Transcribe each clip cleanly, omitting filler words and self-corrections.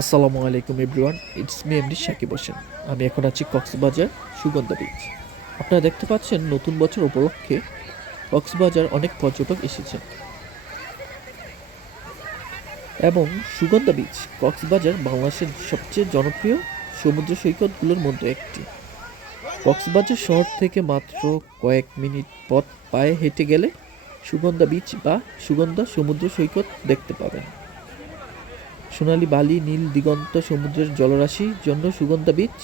আসসালামু আলাইকুম everyone, it's me MD Shakib Hossain. আমি এখন আছি কক্সবাজার সুগন্ধা বিচ। আপনারা দেখতে পাচ্ছেন নতুন বছর উপলক্ষে কক্সবাজার অনেক পর্যটক এসেছেন এবং সুগন্ধা বিচ কক্সবাজার বাংলাদেশের সবচেয়ে জনপ্রিয় সমুদ্র সৈকতগুলোর মধ্যে একটি। কক্সবাজার শহর থেকে মাত্র কয়েক মিনিট পথ পায়ে হেঁটে গেলে সুগন্ধা বিচ বা সুগন্ধা সমুদ্র সৈকত দেখতে পাবেন। সোনালী বালি, নীল দিগন্ত সমুদ্রের জলরাশির জন্য সুগন্ধা বিচ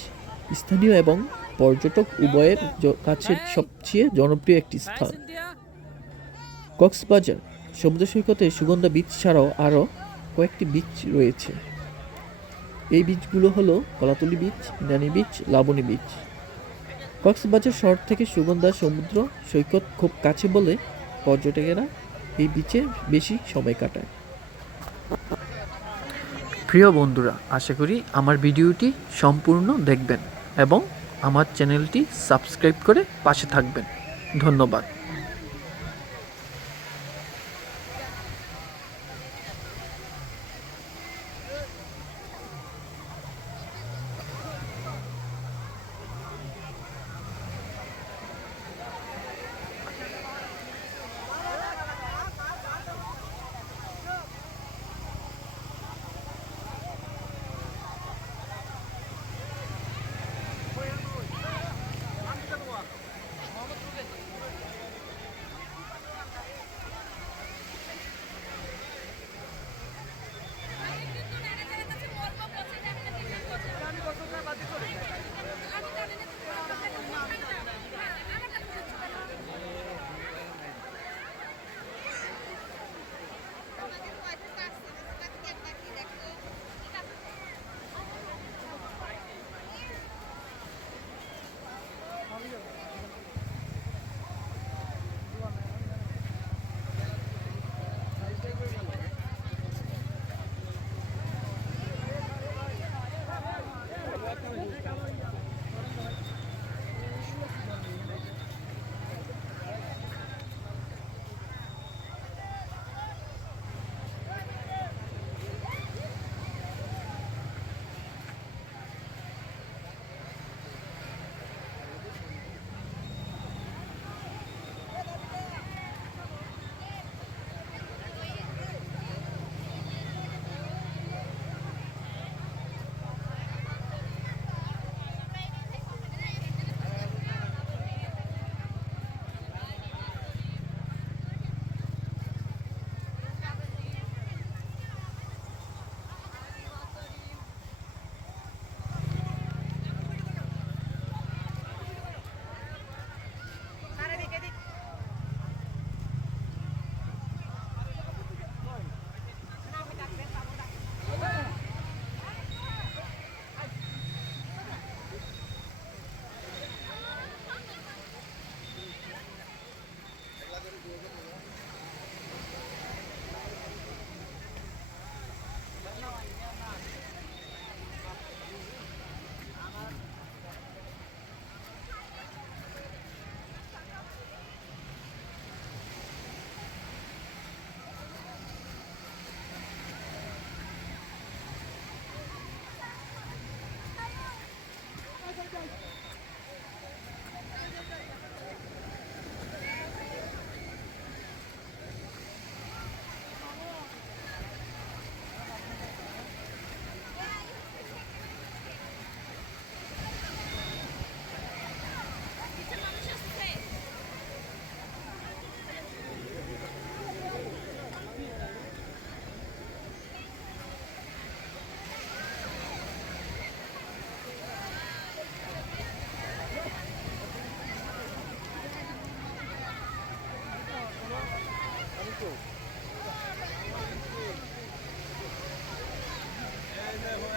স্থানীয় এবং পর্যটক উভয়ের কাছে সবচেয়ে জনপ্রিয় একটি স্থান। কক্সবাজার সমুদ্র সৈকতে সুগন্ধা বিচ ছাড়াও আরও কয়েকটি বিচ রয়েছে। এই বিচগুলো হলো Kolatoli beach, Inani beach, Laboni beach. Cox's Bazar শহর থেকে সুগন্ধা সমুদ্র সৈকত খুব কাছে বলে পর্যটকেরা এই বিচে বেশি সময় কাটায়। প্রিয় বন্ধুরা, আশা করি আমার ভিডিওটি সম্পূর্ণ দেখবেন এবং আমার চ্যানেলটি সাবস্ক্রাইব করে পাশে থাকবেন। ধন্যবাদ।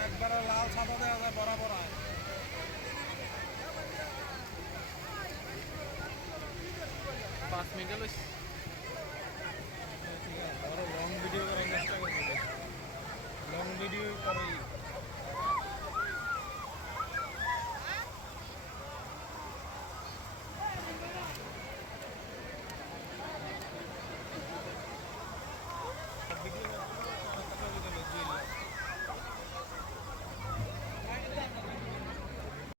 একবারে লাল ছাতা দেওয়া যায় বরাবর। 5 মিনিট হলো। লং ভিডিও করার চেষ্টা করছি, লং ভিডিও করে